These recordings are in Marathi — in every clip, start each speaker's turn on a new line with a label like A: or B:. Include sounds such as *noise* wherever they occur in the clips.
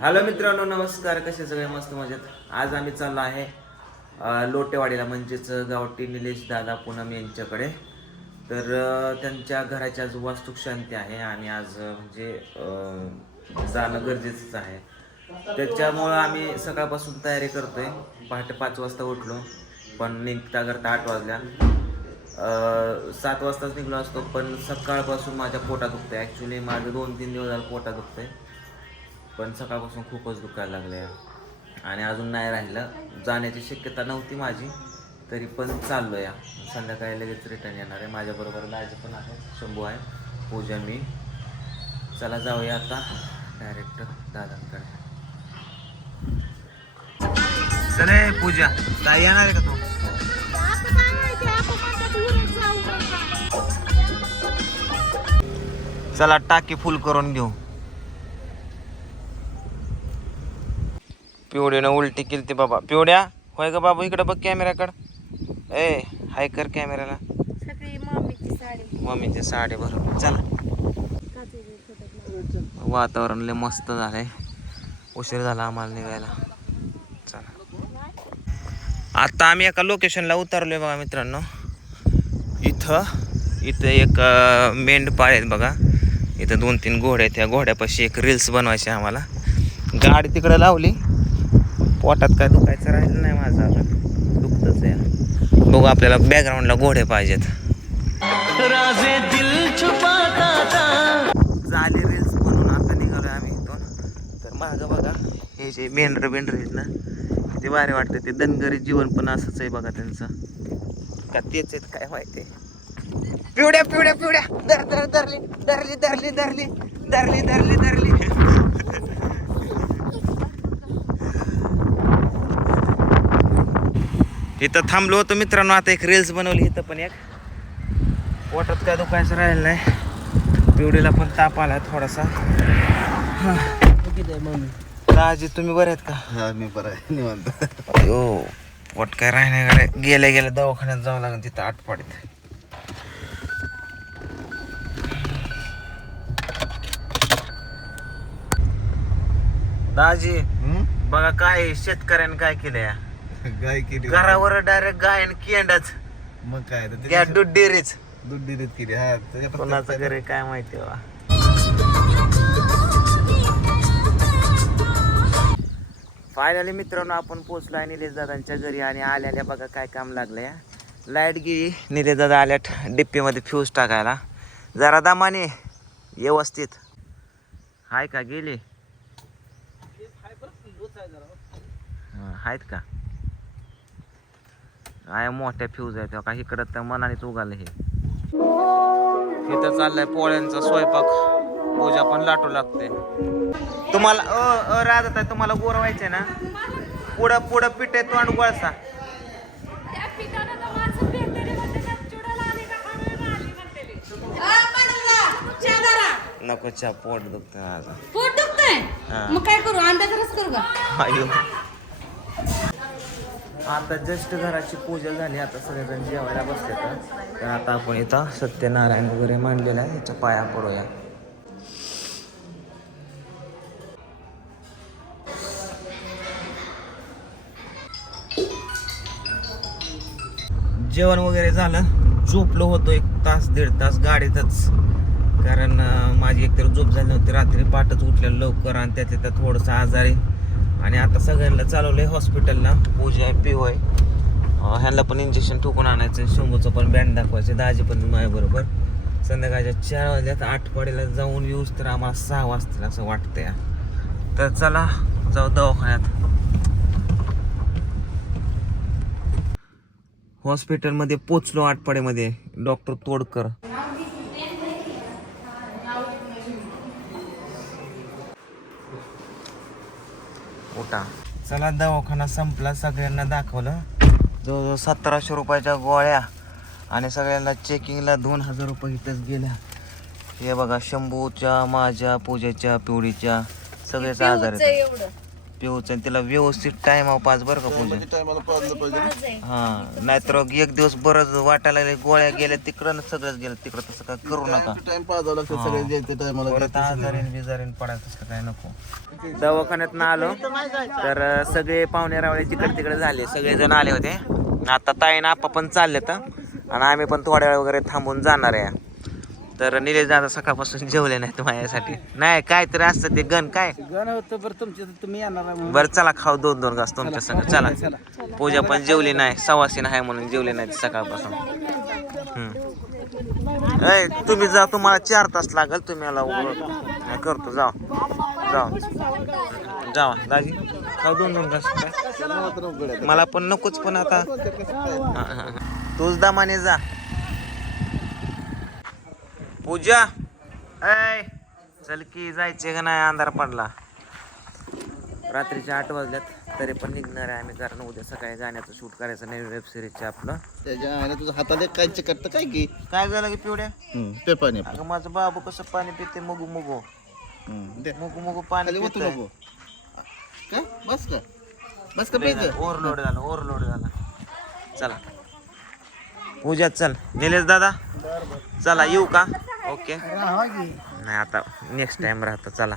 A: हॅलो मित्रांनो नमस्कार. कसे सगळे मस्त मजेत? आज आम्ही चाललो आहे लोटेवाडीला म्हणजेच गावठी निलेश दादा पूनम यांच्याकडे. तर त्यांच्या घराची आज वास्तुक शांती आहे आणि आज म्हणजे जाणं गरजेचंच आहे. त्याच्यामुळं आम्ही सकाळपासून तयारी करतोय. पहाटे पाच वाजता उठलो पण निघता करता आठ वाजल्या. सात वाजताच निघलो असतो पण सकाळपासून माझ्या पोटात दुखतंय. ॲक्च्युली माझं दोन तीन दिवस झालं पोटात दुखतंय. पण सकाळपासून खूपच दुखायला लागल्या. आणि अजून नाही राहिलं. जाण्याची शक्यता नव्हती माझी. तरी पण चाललो या संध्याकाळी लगेच रिटर्न येणार आहे. माझ्याबरोबर लाज पण आहे. शंभू आहे. पूजा मी. चला जाऊया आता. डायरेक्ट दादांकडे. चले पूजा. ताई येणार आहे का तू? चला टाकी फुल करून घेऊ. पिवड्यानं उलटी केली ती बाबा. पिवड्या होय ग बाबू इकडे बघ कॅमेऱ्याकडं ए हाय कर कॅमेऱ्याला
B: मम्मीची साडी.
A: भरून. चला. वातावरण लय मस्त झालंय. उशीर झाला आम्हाला निघायला. चला. आता आम्ही एका लोकेशनला उतरलोय बघा मित्रांनो. इथं इथं एक मेंढपाळ आहेत बघा. इथं दोन तीन घोडे आहेत. त्या घोड्यापाशी एक रील्स बनवायची आम्हाला. गाडी तिकडे लावली. पोटात काय दुखायचं राहिलं नाही माझं अजून दुखतच आहे. बघू आपल्याला बॅकग्राऊंडला घोडे पाहिजेत. झाले रील्स बनवून आता निघालोय आम्ही इथून. तर मागं बघा हे जे मेंढर बेंढर आहेत ना ते भारी वाटतं ते. दनगरी जीवन पण असंच आहे बघा त्यांचं. का तेच आहेत काय माहिती. पिवड्या पिवड्या पिवड्या. धर धर धरली धरली धरली धरली. धरली धरली धरली. इथं थांबलो होतो मित्रांनो आता एक रील्स बनवली इथं पण एक. पोटात काय दुखायचं राहिलं नाही. पिवडीला पण ताप आला थोडासा. राजी तुम्ही बरे आहेत का?
C: हा मी बरं आहे निवांत.
A: अयो पोट काय राहणे गेल्या गेल्या दवाखान्यात जावं लागेल तिथं आठ पाडीत. दाजी बघा काय शेतकऱ्याने काय केलंय?
C: गाय केली
A: घरावर डायरेक्ट गाय आणि केंडाच.
C: मग काय तर
A: त्या दूध डेअरीच.
C: दूध देत केली. हा त्याच्या
A: कोणाचं घरी काय माहिती बा. फायनली मित्रांनो आपण पोचलो आहे निलेश दादांच्या घरी आणि आल्याल्या बघा काय काम लागलंय लाइट गेली. निलेश दादा आल्यात डिप्पीमध्ये फ्यूज टाकायला. जरा दमाने व्यवस्थित. हाय का गेली? आहेत का? काय मोठ्या फ्यूज आहेत. हो का इकडं तर मनानेच उगालं हे. इथं चाललंय पोळ्यांचा स्वयंपाक. पूजा पण लाटू लागते. तुम्हाला अ अ राहत आहे तुम्हाला गोर व्हायचंय ना? पुढं पुढं पिठ आहे तोंड नको चा पोट दुखत माझं.
B: पोट दुखतंय?
A: हा.
B: मग काय करू? अंड्याचा रस करू का
A: आता जस्ट घराची पूजा झाली आता सगळेजण जेवायला बसले तर आता आपण इथं सत्यनारायण वगैरे मांडलेलं आहे याच्या पाया पडूया. जेवण वगैरे झालं. झोपलो होतो एक तास दीड तास गाडीतच. कारण माझी एकतर झोप झाली नव्हती रात्री पाठच उठलेलं लवकर आणि त्यातल्या त्या थोडंसं आजारी. आणि आता सगळ्यांना चालवलंय हॉस्पिटलला पूजा आहे पिओ आहे ह्याला ह्यांना पण इंजेक्शन ठोकून आणायचं शंभूचं पण बँड दाखवायचं दाजी पण माझ्याबरोबर संध्याकाळच्या चार वाजल्यात आठवाडीला जाऊन येऊच तर आम्हाला सहा वाजतील असं वाटतंय. तर चला जाऊ दवाखान्यात. हॉस्पिटलमध्ये पोचलो आठपाड्यामध्ये डॉक्टर तोडकर. उठा. चला दवाखाना संपला सगळ्यांना दाखवलं. जवळजवळ सतराशे रुपयाच्या गोळ्या आणि सगळ्यांना चेकिंगला दोन हजार रुपये इथंच गेल्या. हे बघा शंभूच्या माझ्या पूजेच्या पिवळीच्या सगळेच आजार आहेत.
B: एवढं.
A: पिऊच आणि तिला व्यवस्थित टाइम पाच बरं का पूजा.
C: टायमाला पाजलं पाहिजे
A: हा नाहीतर एक दिवस बरंच वाटायला लागले गोळ्या गेल्या तिकडं सगळंच गेलं तिकडं. तसं काय करू नका.
C: टाइम पाजावं लागतं सगळे द्यायचे टायमाला
A: परत आजारीन बिजारीन पडायचं तसं काय नको. दवाखान्यात ना आलो तर सगळे पाहुणे रावळे तिकडे तिकडे झाले. सगळे जण आले होते. आता ताईनं आपा पण चालले तर आणि आम्ही पण थोड्या वेळ वगैरे थांबून जाणार आहे. तर निलेश दादा सकाळपासून जेवले नाहीत माझ्यासाठी. नाही काय तरी असतं ते गण काय?
C: गाणं होतं बरं तुमच्या तुम्ही येणार
A: बरं चला खाऊ दोन दोन घास तुमच्या संग. चला पूजा पण जेवली नाही सवासीन आहे म्हणून जेवली नाही सकाळपासून. हम्म. तुम्ही जा तुम्हाला चार तास लागेल तुम्ही याला ओळख- मी करतो जा जा जावा दाजी. खाऊ दोन दोन घास? मला पण नकोच पण आता. तूच दामाने जा. पूजा. ऐ चल की जायचे का नाही? अंधार पडला. रात्रीचे आठ वाजल्यात तरी पण निघणार आहे आम्ही कारण उद्या सकाळी गाण्याचं शूट करायचं नाही वेब सिरीजचे आपलं.
C: त्याच्या आणि तुझं हाताला काय चिकटतं काय की?
A: काय झालं की पिवड्या?
C: ते पाणी
A: अगं माझं बाबू कसं पाणी पिते मुगू मुगू.
C: दे.
A: मुगू मुगू पाणी
C: खाली ओतू
A: पितंय.
C: नको. काय? बस का बस का प्यायचं.
A: ओव्हरलोड झालं ओव्हरलोड झाला. चला. पूजा चल. निलेश दादा? चला येऊ का? ओके. नाही आता नेक्स्ट टाइम राहतं चला.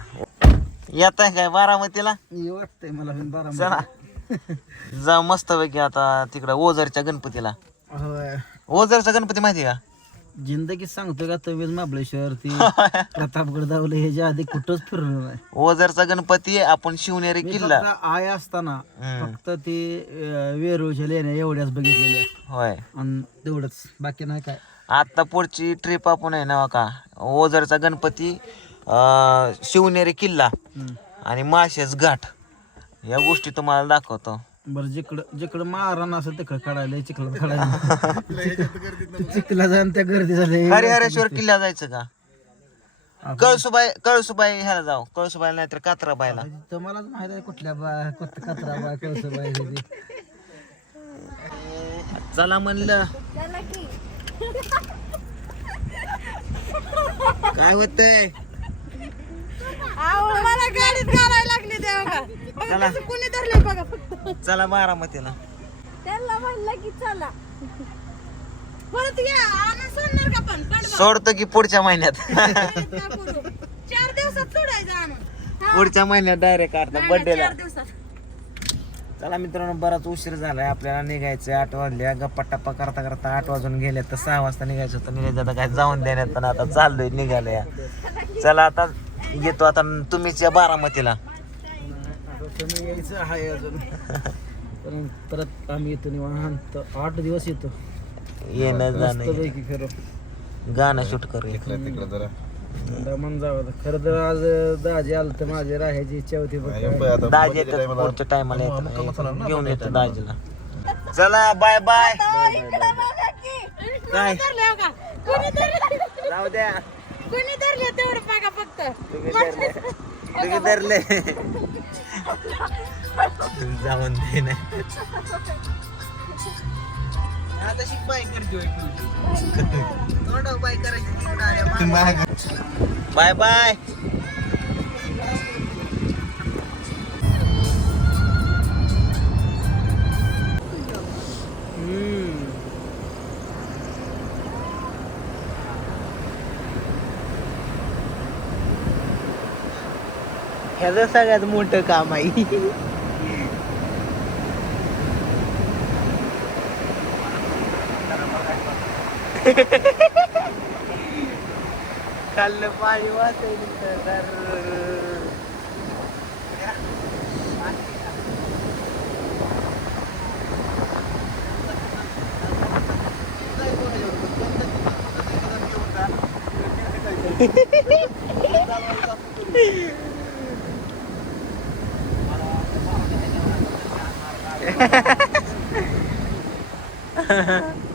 A: येत आहे काय बारामतीला?
C: वाटतंय मला बारा
A: चला. जा मस्त पैकी आता तिकडं ओझरच्या गणपतीला.
C: होय.
A: ओझरचा गणपती माहिती आहे
C: जिंदगी सांगतोय का तुम्ही महाबळेश्वर ती *laughs* प्रतापगड दावले हे जे आधी कुठंच फिरलो नाही.
A: का ओझरचा गणपती आपण शिवनेरी किल्ला.
C: फक्त आय असताना. फक्त ते अं, वेरूळच्या लेण्या एवढ्याच बघितलेल्या.
A: होय.
C: आणि तेवढंच. बाकी नाही काय.
A: आता पुढची ट्रिप आपण आहे ना का ओझरचा गणपती अं, शिवनेरी किल्ला आणि माळशेज घाट या गोष्टी तुम्हाला दाखवतो.
C: बरं जिकडं जिकडं मारण असं तिकडं काढायला चिखलात *laughs* काढायला. चिखला जाऊन त्या गर्दी झाली
A: हरिहरेश्वर किल्ला जायचं का? कळसुबाई कळसुबाई ह्याला जाऊ. कळसुबाई नाहीतर कात्राबाईला.
C: तर मलाच माहीत आहे कुठल्या बा कुठं कचरा बा. कसं बाय ते.
A: चला म्हणलं काय होतंय?
B: अहो, मला गाडीत घालायला लागली ते बघा बघा
A: चला.
B: कसं कुणी धरले बघा फक्त.
A: चला बारामतीला.
B: त्यांना म्हणलं की चला. परत या सोडणार का पण?
A: सोडतो की पुढच्या महिन्यात.
B: काय *laughs* करू? चार दिवसात सोडायचं आणून
A: पुढच्या महिन्यात डायरेक्ट आता
B: नाही,
A: बर्थडेला
B: चार दिवसात.
A: चला मित्रांनो बराच उशीर झालाय. आपल्याला निघायचं आठ वाजल्या गप्पा टप्पा करता करता आठ वाजून गेले. तर सहा वाजता निघायचं होतं. निघायचं आता काय जाऊन देण्यात पण आता चाललोय निघालंय. चला आता येतो आता तुम्हीच या बारामतीला.
C: यायचं आहे अजून पण परत आम्ही येतो निवांत आठ दिवस येतो.
A: येणं जाणं
C: मस्तपैकी फिरो.
A: गाणं शूट करूया.
C: दमन जावं खरं तर आज दाजी आलं तर माझी राहायची इच्छा होती
A: दाजी येतात पुढच्या टायमाला येतात. घेऊन येतो दाजीला. चला बाय बाय
B: इकडं बघा की.
A: काय?
B: धरले का? कुणी धरले
A: जाऊ द्या.
B: कुणी धरले तेवढं बघा फक्त.
A: तुम्ही धरले. तुम्ही धरले. जाऊन दे नाही. आता शिक *laughs* बाय बाय करायची बाय. बाय ह्याचं सगळ्यात मोठं काम आहे. *laughs* Ha ha ha.